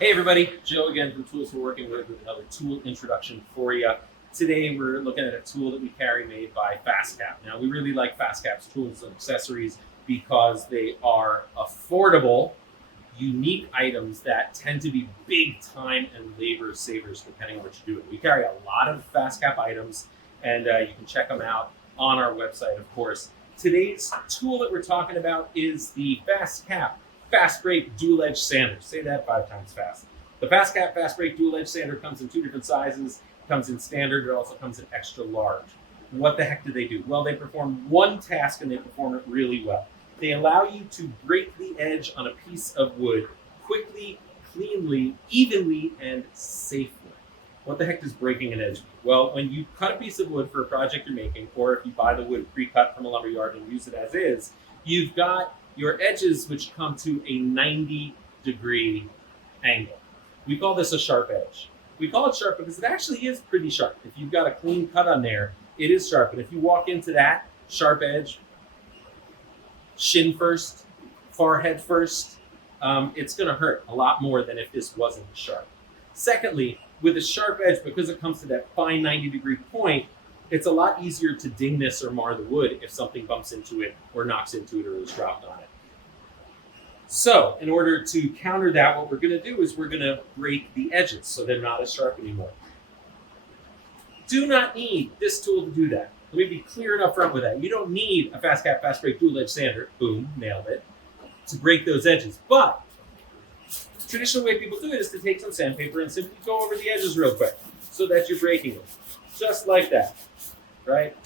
Hey everybody, Joe again from Tools for Working with another tool introduction for you. Today we're looking at a tool that we carry made by Fastcap. Now we really like Fastcap's tools and accessories because they are affordable, unique items that tend to be big time and labor savers depending on what you're doing. We carry a lot of Fastcap items and you can check them out on our website, of course. Today's tool that we're talking about is the Fastcap Fastbreak dual edge sander. Say that 5 times fast. The Fastcap Fastbreak dual edge sander comes in 2 different sizes. It comes in standard. It also comes in extra large. What the heck do they do? Well, they perform one task and they perform it really well. They allow you to break the edge on a piece of wood quickly, cleanly, evenly, and safely. What the heck does breaking an edge mean? Well, when you cut a piece of wood for a project you're making, or if you buy the wood pre-cut from a lumber yard and use it as is, you've got your edges which come to a 90-degree angle. We call this a sharp edge. We call it sharp because it actually is pretty sharp. If you've got a clean cut on there, it is sharp. And if you walk into that sharp edge, shin first, forehead first, it's going to hurt a lot more than if this wasn't sharp. Secondly, with a sharp edge, because it comes to that fine 90-degree point, it's a lot easier to ding this or mar the wood if something bumps into it or knocks into it or is dropped on it. So in order to counter that, what we're going to do is we're going to break the edges so they're not as sharp anymore. Do not need this tool to do that. Let me be clear and upfront with that. You don't need a Fastcap Fastbreak dual edge sander, boom, nailed it, to break those edges. But the traditional way people do it is to take some sandpaper and simply go over the edges real quick so that you're breaking them. Just like that, right?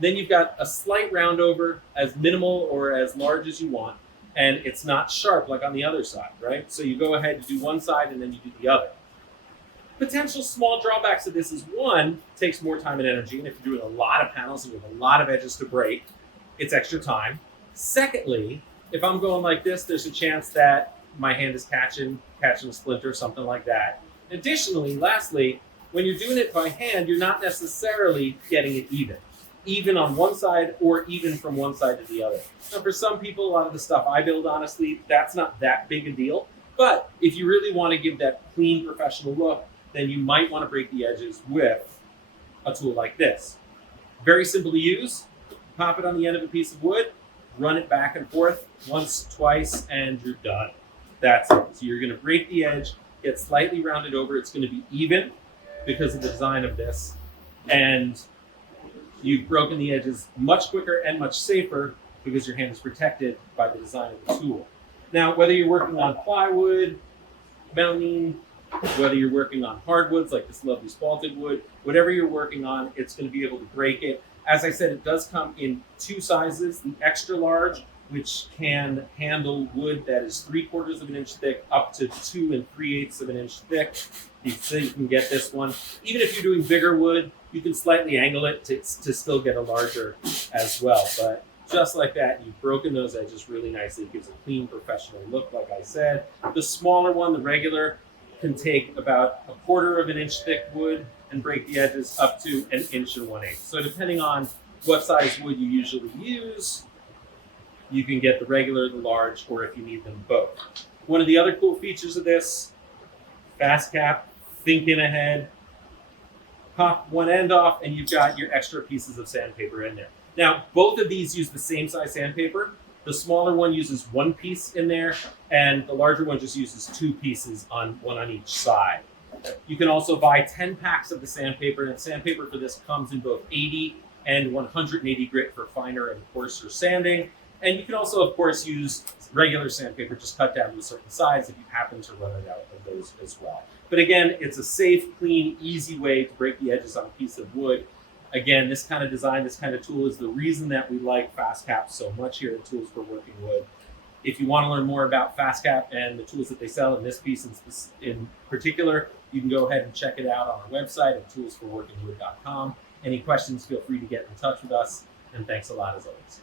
Then you've got a slight round over, as minimal or as large as you want, and it's not sharp like on the other side, right? So you go ahead and do one side and then you do the other. Potential small drawbacks of this is one, it takes more time and energy, and if you're doing a lot of panels and you have a lot of edges to break, it's extra time. Secondly, if I'm going like this, there's a chance that my hand is catching a splinter or something like that. Additionally, lastly, when you're doing it by hand, you're not necessarily getting it even on one side or even from one side to the other. Now, for some people, a lot of the stuff I build, honestly, that's not that big a deal. But if you really want to give that clean, professional look, then you might want to break the edges with a tool like this. Very simple to use. Pop it on the end of a piece of wood, run it back and forth once, twice, and you're done. That's it. So you're going to break the edge, get slightly rounded over. It's going to be even because of the design of this. And you've broken the edges much quicker and much safer because your hand is protected by the design of the tool. Now, whether you're working on plywood, mounting, whether you're working on hardwoods like this lovely spalted wood, whatever you're working on, it's going to be able to break it. As I said, it does come in 2 sizes, the extra large, which can handle wood that is 3/4 of an inch thick up to 2 3/8 of an inch thick. You can get this one. Even if you're doing bigger wood, you can slightly angle it to still get a larger as well. But just like that, you've broken those edges really nicely. It gives a clean, professional look, like I said. The smaller one, the regular, can take about 1/4 of an inch thick wood and break the edges up to 1 1/8 inch. So depending on what size wood you usually use, you can get the regular, the large, or if you need them both. One of the other cool features of this, Fastcap, thinking ahead, pop one end off and you've got your extra pieces of sandpaper in there. Now, both of these use the same size sandpaper. The smaller one uses 1 piece in there, and the larger one just uses 2 pieces, one on each side. You can also buy 10 packs of the sandpaper, and the sandpaper for this comes in both 80 and 180 grit for finer and coarser sanding. And you can also, of course, use regular sandpaper, just cut down to a certain size if you happen to run it out of those as well. But again, it's a safe, clean, easy way to break the edges on a piece of wood. Again, this kind of design, this kind of tool is the reason that we like Fastcap so much here at Tools for Working Wood. If you want to learn more about Fastcap and the tools that they sell in this piece in particular, you can go ahead and check it out on our website at toolsforworkingwood.com. Any questions, feel free to get in touch with us. And thanks a lot as always.